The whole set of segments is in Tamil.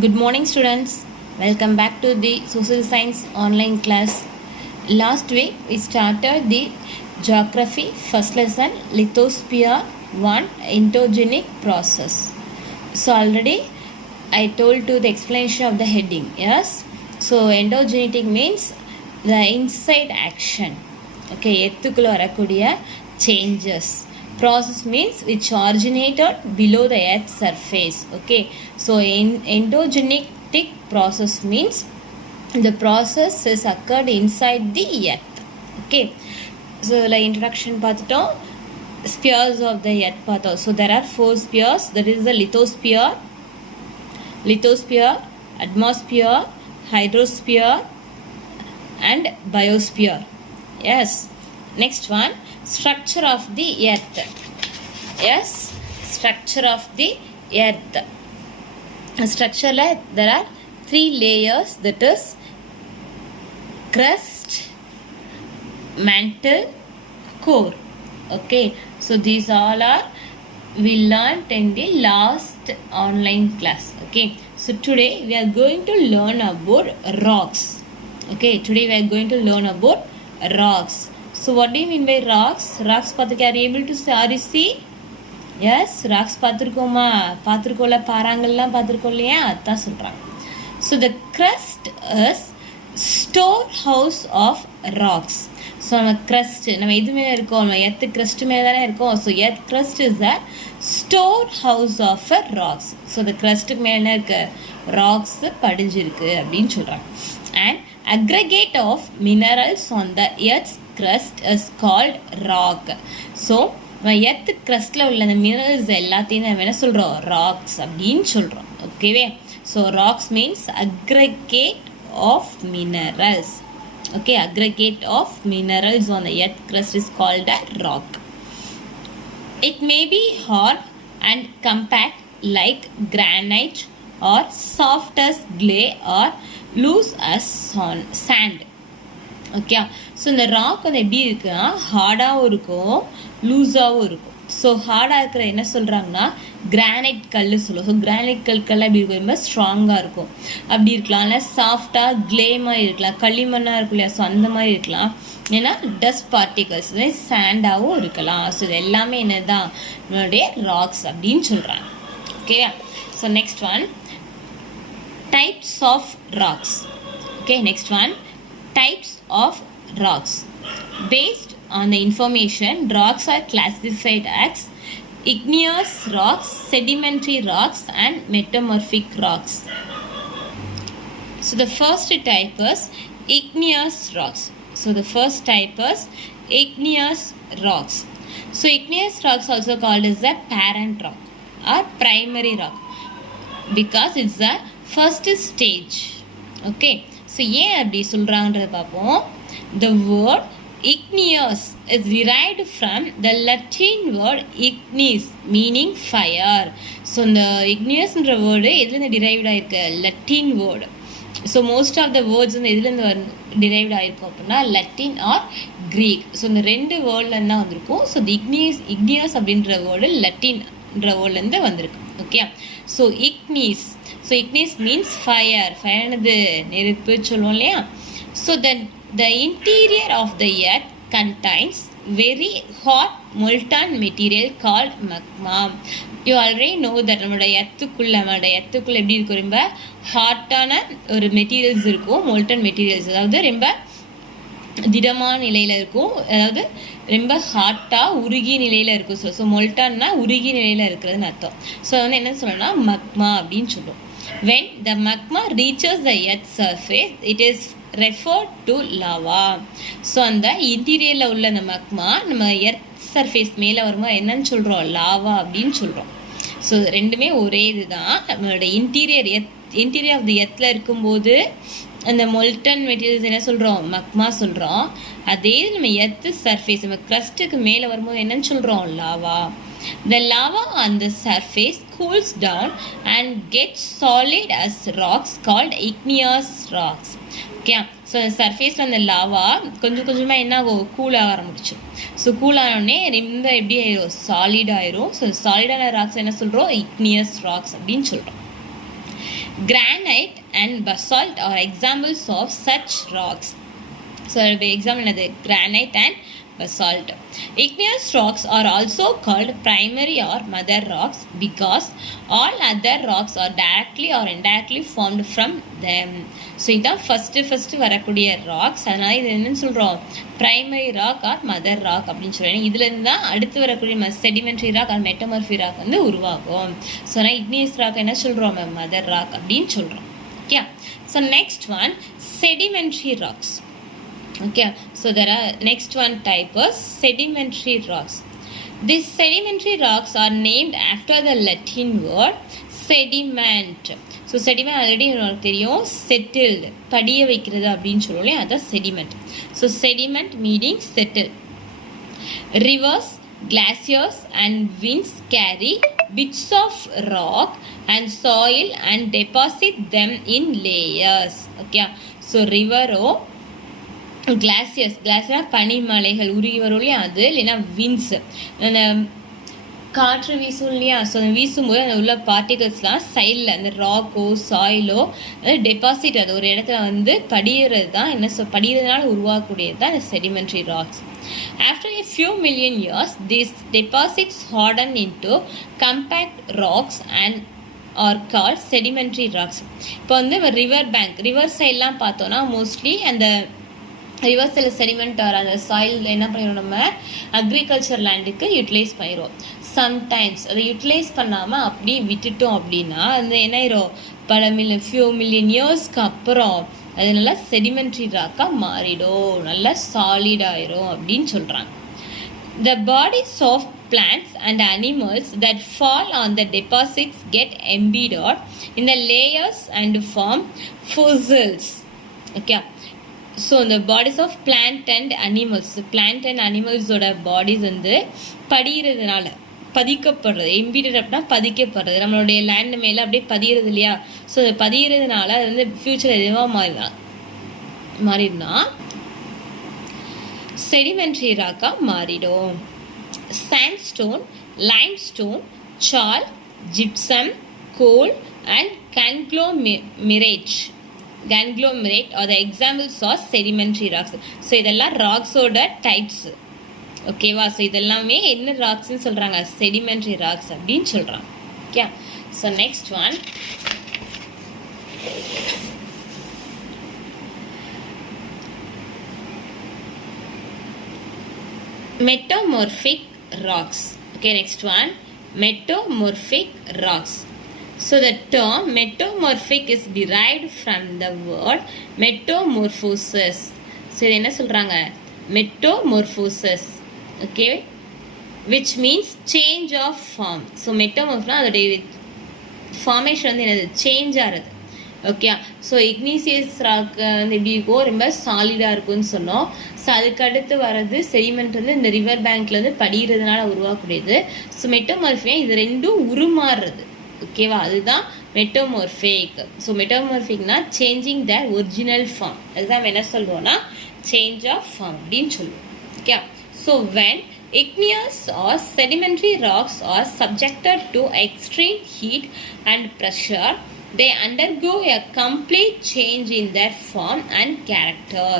Good morning, students. Welcome back to the social science online class. Last week we started the geography first lesson, lithosphere 1, endogenic process. So already I told you the explanation of the heading. Yes, so endogenic means the inside action. Okay, எத்துக்குள்ள வரக்கூடிய changes. Process means which originated below the earth's surface. Okay, so endogenic process means the process is occurred inside the earth. Okay, so like introduction பார்த்துட்டோம். Spheres of the earth பார்த்தோம். So there are 4 spheres. That is the lithosphere, atmosphere, hydrosphere and biosphere. Yes, next one, structure of the earth. Yes, structure of the earth. Structure there are 3 layers, that is crust, mantle, core. Okay, so these all are we learned in the last online class. Okay, so today we are going to learn about rocks. Okay, today we are going to learn about rocks. So what do you mean by rocks? Rocks பார்த்துக்க are you able to see? Yes, rocks பார்த்துருக்கோமா? பார்த்துருக்கோம்ல, பாறாங்கல்லாம் பார்த்துருக்கோம் இல்லையா? அதான் சொல்கிறாங்க. So the crust is storehouse of rocks. So நம்ம crust நம்ம எது மேலே இருக்கோம்? நம்ம எர்த் crust மேலே தானே இருக்கோம். So earth crust is the storehouse of rocks. So the crustக்கு மேலே என்ன இருக்கு? ராக்ஸ் படிஞ்சிருக்கு அப்படின்னு சொல்கிறாங்க. And aggregate of minerals on the earth's crust is called rock. So earth crustல உள்ள அந்த மினரல்ஸ் எல்லாத்தையும் நம்ம என்ன சொல்கிறோம்? ராக்ஸ் அப்படின்னு சொல்கிறோம். ஓகேவே, so rocks means aggregate of minerals. Okay, aggregate of minerals on the earth crust is called a rock. It may be hard and compact like granite or soft as clay or loose as sand. Okay, so இந்த ராக் வந்து எப்படி இருக்குன்னா ஹார்டாகவும் இருக்கும், லூஸாகவும் இருக்கும். ஸோ ஹார்டாக இருக்கிற என்ன சொல்கிறாங்கன்னா கிரானைட் கல் சொல்லுவோம். ஸோ கிரானைட் கல்கெல்லாம் எப்படி இருக்கும்? ரொம்ப ஸ்ட்ராங்காக இருக்கும். அப்படி இருக்கலாம். இல்லை சாஃப்டாக க்ளே மாதிரி இருக்கலாம், களிமண்ணாக இருக்கும் இல்லையா? ஸோ அந்த மாதிரி இருக்கலாம். ஏன்னா டஸ்ட் பார்ட்டிகல்ஸ் சாண்டாகவும் இருக்கலாம். ஸோ இது எல்லாமே என்னதான் நம்மளுடைய ராக்ஸ் அப்படின்னு சொல்கிறாங்க. Okay, so next one, types of rocks. Okay, next one, types of rocks. Based on the information, rocks are classified as igneous rocks, sedimentary rocks and metamorphic rocks. So the first type is igneous rocks. So the first type is igneous rocks. So igneous rocks also called as the parent rock or primary rock because it's the first stage. Okay, so ஏன் அப்படி சொல்கிறாங்கன்றத பார்ப்போம். The word igneous is derived from the Latin word ignis meaning fire. So இந்த igneousன்ற வேர்டு எதுலேருந்து டிரைவ்ட் ஆகிருக்கு? Latin word. So most of the words வந்து எதுலேருந்து டிரைவ்ட் ஆகிருக்கும் அப்படின்னா லட்டின் ஆர் க்ரீக். ஸோ இந்த 2 வேர்ட்லேருந்து தான் வந்திருக்கும். ஸோ தி igneous அப்படின்ற வேர்டு லட்டின்ன்ற வேர்ட்லேருந்து வந்திருக்கு. Okay, so ignis. So ignis means fire. ஃபயர்னது நெருப்பு சொல்லுவோம் இல்லையா? So the interior of the earth contains very hot molten material called magma. You already know that நம்மளோட எர்த்துக்குள்ள எப்படி இருக்கும்? ரொம்ப ஹாட்டான ஒரு மெட்டீரியல்ஸ் இருக்கும், மோல்டன் மெட்டீரியல்ஸ். அதாவது ரொம்ப திடமான நிலையில் இருக்கும், அதாவது ரொம்ப ஹாட்டாக உருகி நிலையில் இருக்கும். ஸோ மொல்டான்னா உருகி நிலையில் இருக்கிறதுன்னு அர்த்தம். ஸோ வந்து என்ன சொல்லணும்னா மக்மா அப்படின்னு சொல்லுவோம். When the magma reaches the earth's surface, it is referred to lava. So அந்த இன்டீரியரில் உள்ள அந்த மக்மா நம்ம எர்த் சர்ஃபேஸ் மேலே வரும்போது என்னன்னு சொல்கிறோம்? லாவா அப்படின்னு சொல்கிறோம். ஸோ ரெண்டுமே ஒரே இது தான். நம்மளோட இன்டீரியர் ஆஃப் தி எர்த்தில் இருக்கும்போது அந்த மொல்டன் மெட்டீரியல்ஸ் என்ன சொல்கிறோம்? மக்மா சொல்கிறோம். அதே நம்ம எர்த் சர்ஃபேஸ் நம்ம க்ரஸ்ட்டுக்கு மேலே வரும்போது என்னன்னு சொல்கிறோம்? Lava. The lava on the surface cools down and gets solid as rocks called igneous rocks. Okay, so அந்த சர்ஃபேஸில் அந்த லாவா கொஞ்சம் கொஞ்சமாக என்ன ஆகும்? கூல் ஆக ஆரம்பிச்சு. ஸோ கூல் ஆனோடனே ரொம்ப எப்படி ஆயிரும்? சாலிட் ஆயிரும். ஸோ சாலிடான ராக்ஸ் என்ன சொல்கிறோம்? igneous rocks அப்படின்னு சொல்கிறோம். Granite and basalt are examples of such rocks. So example என்னது granite and basalt. Igneous rocks are also called primary or mother rocks because all other rocks are directly or indirectly formed from them. So இதான் ஃபஸ்ட்டு வரக்கூடிய ராக்ஸ். அதனால் இது என்னன்னு சொல்கிறோம், primary rock or mother rock அப்படின்னு சொல்கிறேன். இதுலேருந்து தான் அடுத்து வரக்கூடிய sedimentary rock or metamorphic rock வந்து உருவாகும். ஸோ ஆனால் இக்னியஸ் ராக் என்ன சொல்கிறோம், மதர் ராக் அப்படின்னு சொல்கிறோம். Okay, so next one sedimentary rocks. Okay, so there are next one type of sedimentary rocks. These sedimentary rocks are named after the Latin word sediment. So sediment already உங்களுக்கு தெரியும், settled, படிய வைக்கிறது அப்படின்னு சொல்லுவோம், அதான் sediment. So sediment meaning settled. Rivers, glaciers and winds carry bits of rock and soil and deposit them in layers. Okay, so river கிளாசியர்ஸ்னா பனிமலைகள் உருகி வரும் இல்லையா, அது இல்லைன்னா விண்ட்ஸ், அந்த காற்று வீசும் இல்லையா, ஸோ அந்த வீசும்போது அந்த உள்ள பார்ட்டிகல்ஸ்லாம் சைடில் அந்த ராக்கோ சாயிலோ டெபாசிட், அது ஒரு இடத்துல வந்து படிகிறது தான் என்ன படிகிறதுனால உருவாக்கக்கூடியது தான் இந்த sedimentary rocks. After a few million years these deposits harden into compact rocks and are called sedimentary rocks. இப்போ வந்து ரிவர் சைட்லாம் பார்த்தோன்னா மோஸ்ட்லி அந்த ரிவர்ஸில் செடிமெண்ட் ஆகிற அந்த சாயில் என்ன பண்ணிடுவோம், நம்ம அக்ரிகல்ச்சர் லேண்டுக்கு யூட்டிலைஸ் பண்ணிடுவோம். சம்டைம்ஸ் அதை யூட்டிலைஸ் பண்ணாமல் அப்படியே விட்டுட்டோம் அப்படின்னா அந்த என்ன ஆயிரும், ஃபியூ மில்லியன் இயர்ஸ்க்கு அப்புறம் அது நல்லா செடிமெண்ட்ரி ராக்காக மாறிடும், நல்லா சாலிட் ஆயிரும் அப்படின்னு சொல்கிறாங்க. The bodies of plants and animals that fall on the deposits get embedded in the layers and form fossils. Okay, so இந்த பாடிஸ் ஆஃப் பிளான்ட் அண்ட் அனிமல்ஸோட பாடிஸ் வந்து படிகிறதுனால பதிக்கப்படுறது, எம்பீடட் அப்படின்னா பதிக்கப்படுறது, நம்மளுடைய லேண்ட் மேலே அப்படியே பதிகிறது இல்லையா, ஸோ அது பதிகிறதுனால அது வந்து ஃபியூச்சர் எதுவாக மாறிடுனா செடிமெண்ட்ரி ராக்காக மாறிடும். Sandstone, limestone, shale, gypsum, coal and conglomerate are the examples of sedimentary rocks. So இதெல்லாம் ராக்ஸோட டைப்ஸ். ஓகேவா, ஸோ இதெல்லாமே என்ன ராக்ஸ்ன்னு சொல்கிறாங்க, செடிமெண்ட்ரி ராக்ஸ் அப்படின்னு சொல்கிறாங்க. Okay, so next one metamorphic rocks. Okay, next one metamorphic rocks. So the term metamorphic is derived from the word metamorphosis. So இது என்ன சொல்றாங்க, metamorphosis, okay, which means change of form. So metamorph அதோட ஃபார்மேஷன் வந்து என்னது, சேஞ்ச் ஆகிறது. ஓகே, ஸோ இக்னீசியஸ் ராக் வந்து எப்படி இருக்கும், ரொம்ப சாலிடாக இருக்கும்னு சொன்னோம். ஸோ அதுக்கடுத்து வர்றது செடிமெண்ட் வந்து இந்த ரிவர் பேங்க்லேருந்து படிகிறதுனால உருவாக்கக்கூடியது. ஸோ மெட்டோமார்ஃபியா இது ரெண்டும் உருமாறுறது. ஓகேவா, அதுதான் மெட்டோமார்ஃபிக். ஸோ மெட்டோமார்ஃபிக்னா சேஞ்சிங் த ஒரிஜினல் ஃபார்ம், அதுதான் என்ன சொல்லுவோம்னா சேஞ்ச் ஆஃப் ஃபார்ம் அப்படின்னு சொல்லுவோம். Okay, so when igneous or sedimentary rocks are subjected to extreme heat and pressure, they undergo a complete change in their form and character.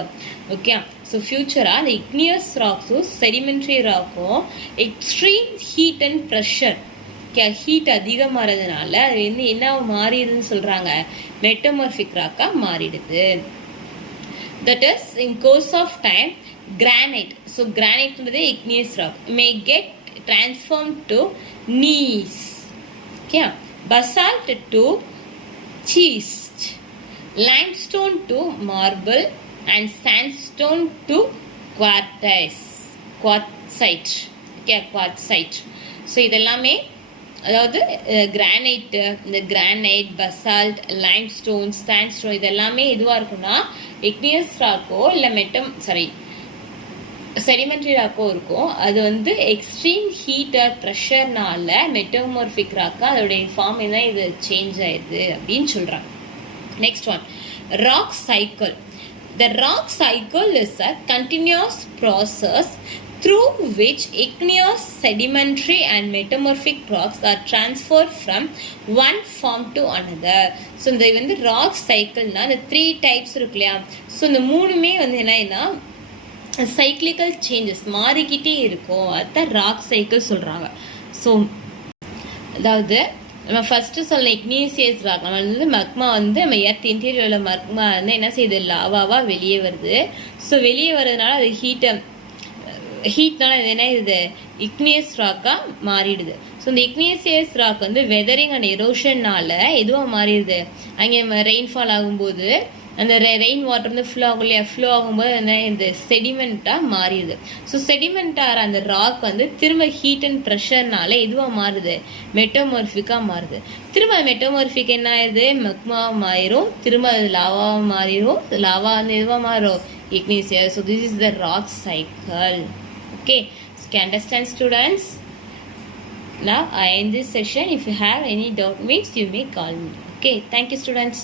Okay, so future the igneous rocks sedimentary rock extreme heat and pressure, heat அதிகமாகிறதுனால அது வந்து என்ன மாறிடுதுன்னு சொல்கிறாங்க, மெட்டமார்ஃபிக் ராக்காக மாறிடுது. That is in course of time granite. So கிரானைட்ன்றது igneous rock may get transform to gneiss. Okay, basalt to schist, limestone to marble and sandstone to quartzite. Okay, quartzite. So இதெல்லாமே அதாவது கிரானைட், பசால்ட், லைம்ஸ்டோன், சாண்ட்ஸ்டோன் இதெல்லாமே எதுவாக இருக்குன்னா இக்னியஸ் ராக்கோ இல்லை செடிமெண்ட்ரி ராக்கோ இருக்கும். அது வந்து எக்ஸ்ட்ரீம் ஹீட் ஆர் ப்ரெஷர்னால மெட்டமார்ஃபிக் ராக்கா அதோடைய ஃபார்ம் தான் இது சேஞ்ச் ஆயிடுது அப்படின்னு சொல்கிறாங்க. Next one, rock cycle. The rock cycle is a continuous process through which igneous, sedimentary and metamorphic rocks are transferred from one form to another. So இந்த வந்து ராக் சைக்கிள்னா இந்த 3 டைப்ஸ் இருக்கு இல்லையா. ஸோ இந்த மூணுமே வந்து என்னன்னா சைக்கிளிக்கல் சேஞ்சஸ் மாறிக்கிட்டே இருக்கும். அதுதான் ராக் சைக்கிள் சொல்கிறாங்க. ஸோ அதாவது நம்ம ஃபஸ்ட்டு சொன்ன இக்னீசியஸ் ராக் நம்ம வந்து மக்மா வந்து நம்ம எர்த் இன்டீரியரில் மக்மா வந்து என்ன செய்யுது, லாவாவாக வெளியே வருது. ஸோ வெளியே வர்றதுனால அது ஹீட்னால என்ன இது இக்னியஸ் ராக்காக மாறிடுது. ஸோ இந்த இக்னீசியஸ் ராக் வந்து வெதரிங் அண்ட் எரோஷன்னால எதுவாக மாறிடுது, அங்கே ரெயின்ஃபால் ஆகும்போது அந்த ரெயின் வாட்டர் வந்து ஃப்ளோ ஆகும் இல்லையா, ஃப்ளோ ஆகும்போது என்ன இந்த செடிமெண்ட்டாக மாறிடுது. ஸோ செடிமெண்ட்டாகிற அந்த ராக் வந்து திரும்ப ஹீட் அண்ட் ப்ரெஷர்னால எதுவாக மாறுது, மெட்டோமார்ஃபிக்காக மாறுது. திரும்ப மெட்டோமார்ஃபிக் என்ன ஆயிடுது, மக்மாவாக மாறிடும். திரும்ப அது லாவாக மாறிடும். லாவா வந்து எதுவாக மாறும், igneous. So this is the rock cycle. Okay, so you can understand, students. Now I end this session. If you have any doubt means you may call me. Okay, thank you, students.